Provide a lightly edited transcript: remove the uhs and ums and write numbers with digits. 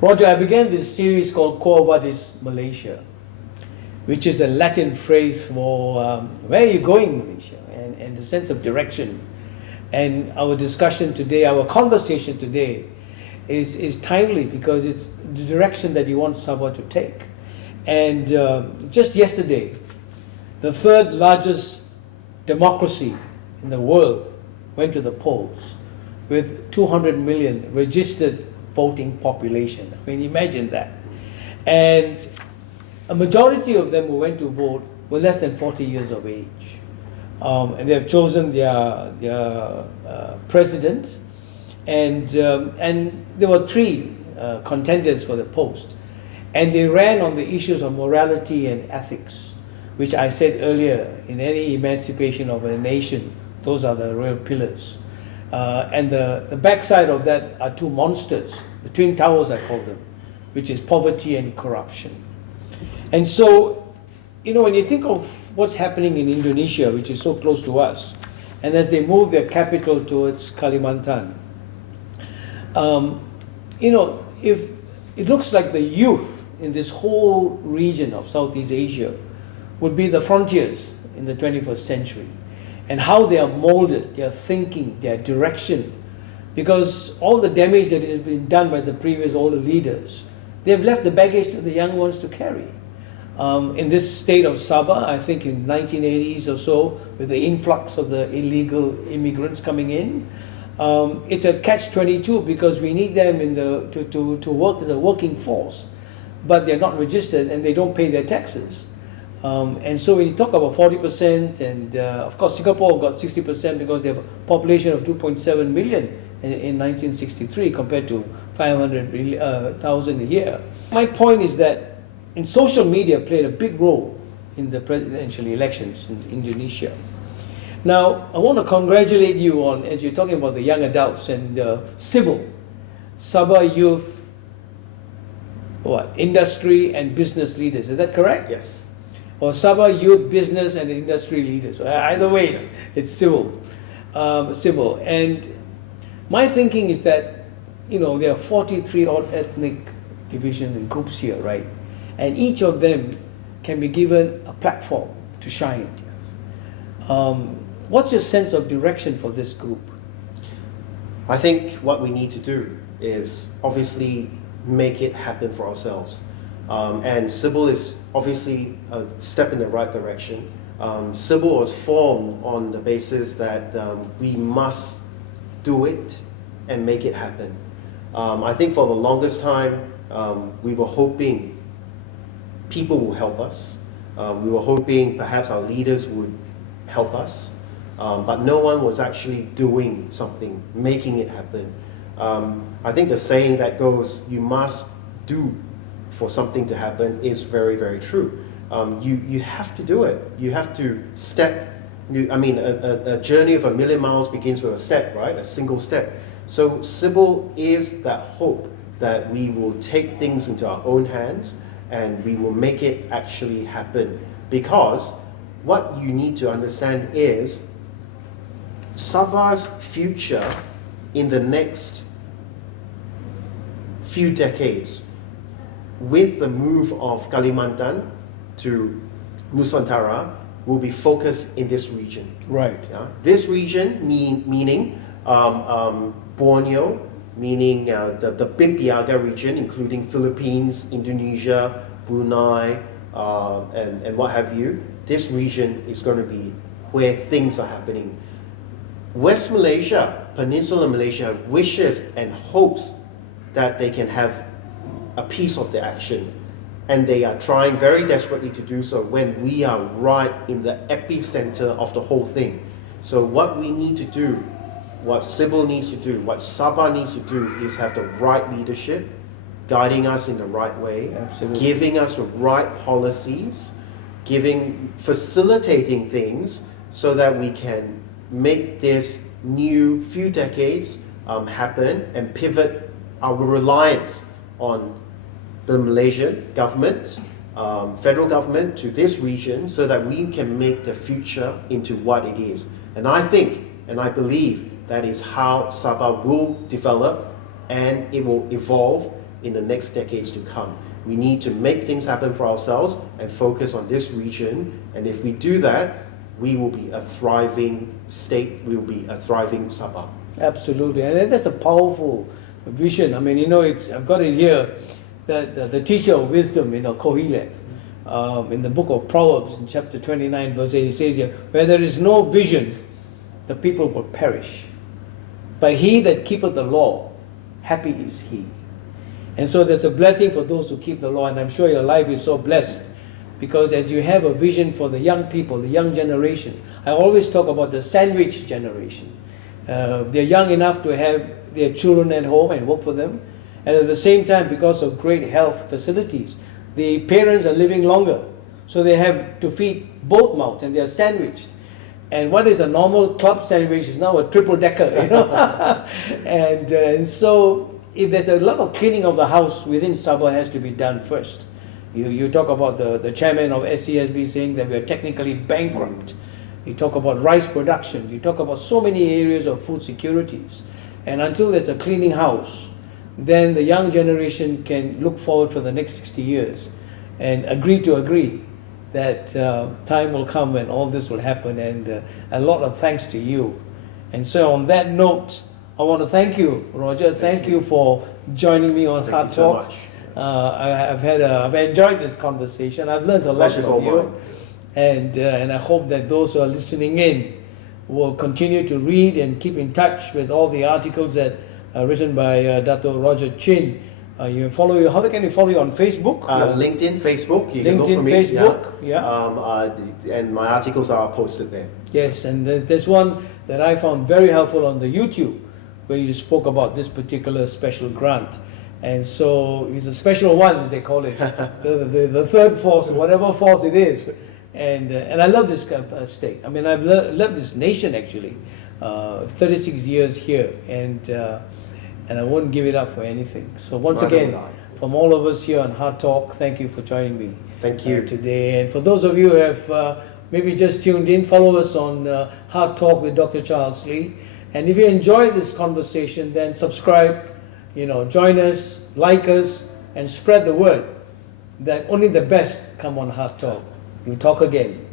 Roger, I began this series called Quo Vadis Malaysia, which is a Latin phrase for where are you going, Malaysia, and the sense of direction. And our discussion today, our conversation today, is timely because it's the direction that you want Sabah to take. And just yesterday, the third largest democracy in the world went to the polls with 200 million registered voting population. I mean, imagine that. And a majority of them who went to vote were less than 40 years of age. And they have chosen their president. And there were three contenders for the post. And they ran on the issues of morality and ethics, which I said earlier, in any emancipation of a nation, those are the real pillars. And the backside of that are two monsters, the twin towers I call them, which is poverty and corruption. And so, you know, when you think of what's happening in Indonesia, which is so close to us, and as they move their capital towards Kalimantan, you know, if it looks like the youth in this whole region of Southeast Asia would be the frontiers in the 21st century, and how they are molded, their thinking, their direction, because all the damage that has been done by the previous older leaders, they have left the baggage to the young ones to carry. In this state of Sabah, I think in 1980s or so, with the influx of the illegal immigrants coming in, it's a catch-22 because we need them to work as a working force, but they're not registered and they don't pay their taxes. And so when you talk about 40%, and of course Singapore got 60% because they have a population of 2.7 million in 1963 compared to 500,000 a year. My point is that social media played a big role in the presidential elections in Indonesia. Now, I want to congratulate you on, as you're talking about the young adults and SYBIL, Sabah Youth, Industry and Business Leaders. Is that correct? Yes. Or Sabah Youth Business and Industry Leaders. Either way, it's SYBIL. SYBIL. And my thinking is that, you know, there are 43 odd ethnic divisions and groups here, right? And each of them can be given a platform to shine. What's your sense of direction for this group? I think what we need to do is obviously make it happen for ourselves. And SYBIL is obviously a step in the right direction. SYBIL was formed on the basis that we must do it and make it happen. I think for the longest time, we were hoping people will help us. We were hoping perhaps our leaders would help us. But no one was actually doing something, making it happen. I think the saying that goes, you must do for something to happen is very, very true. You have to do it. You have to step. A journey of 1,000,000 miles begins with a step, right? A single step. So SYBIL is that hope that we will take things into our own hands and we will make it actually happen. Because what you need to understand is Sabah's future in the next few decades, with the move of Kalimantan to Nusantara, will be focused in this region. Right. Yeah? This region meaning Borneo, meaning the Bimpiaga region, including Philippines, Indonesia, Brunei, and what have you. This region is going to be where things are happening. West Malaysia, Peninsular Malaysia, wishes and hopes that they can have a piece of the action. And they are trying very desperately to do so when we are right in the epicenter of the whole thing. So what we need to do, what SYBIL needs to do, what Sabah needs to do is have the right leadership, guiding us in the right way, Absolutely. giving us the right policies, facilitating things so that we can make this new few decades happen and pivot our reliance on the Malaysian government, federal government to this region so that we can make the future into what it is. And I think, and I believe that is how Sabah will develop and it will evolve in the next decades to come. We need to make things happen for ourselves and focus on this region. And if we do that, we will be a thriving state, we will be a thriving Sabah. Absolutely, and that's a powerful vision. I mean, I've got it here that the teacher of wisdom, Koheleth, in the book of Proverbs, in chapter 29, verse 8, it says here, where there is no vision, the people will perish. But he that keepeth the law, happy is he. And so there's a blessing for those who keep the law, and I'm sure your life is so blessed because as you have a vision for the young people, the young generation, I always talk about the sandwich generation. They're young enough to have their children at home and work for them, and at the same time, because of great health facilities, the parents are living longer, so they have to feed both mouths and they are sandwiched. And what is a normal club sandwich is now a triple-decker, and so if there's a lot of cleaning of the house within Sabah has to be done first. You talk about the chairman of SCSB saying that we are technically bankrupt. You talk about rice production. You talk about so many areas of food securities. And until there's a cleaning house, then the young generation can look forward for the next 60 years and agree that time will come when all this will happen, and a lot of thanks to you. And so on that note, I want to thank you, Roger. Thank you for joining me on HEARTtalk. So much. I've enjoyed this conversation. I've learned a lot from you. And I hope that those who are listening in will continue to read and keep in touch with all the articles that are written by Datuk Roger Chin. You follow you. How can you follow you on Facebook? LinkedIn, Facebook. You can LinkedIn, look for me. Facebook. Yeah. And my articles are posted there. Yes, and there's one that I found very helpful on the YouTube, where you spoke about this particular special grant. And so it's a special one, as they call it, the third force, whatever force it is. And I love this state. I mean, I've loved this nation actually. 36 years here, and I wouldn't give it up for anything. So once again, from all of us here on HEARTtalk, thank you for joining me. Thank you Today. And for those of you who have maybe just tuned in, follow us on HEARTtalk with Dr. Charles Lee. And if you enjoy this conversation, then subscribe, join us, like us, and spread the word that only the best come on HEARTtalk. We'll talk again.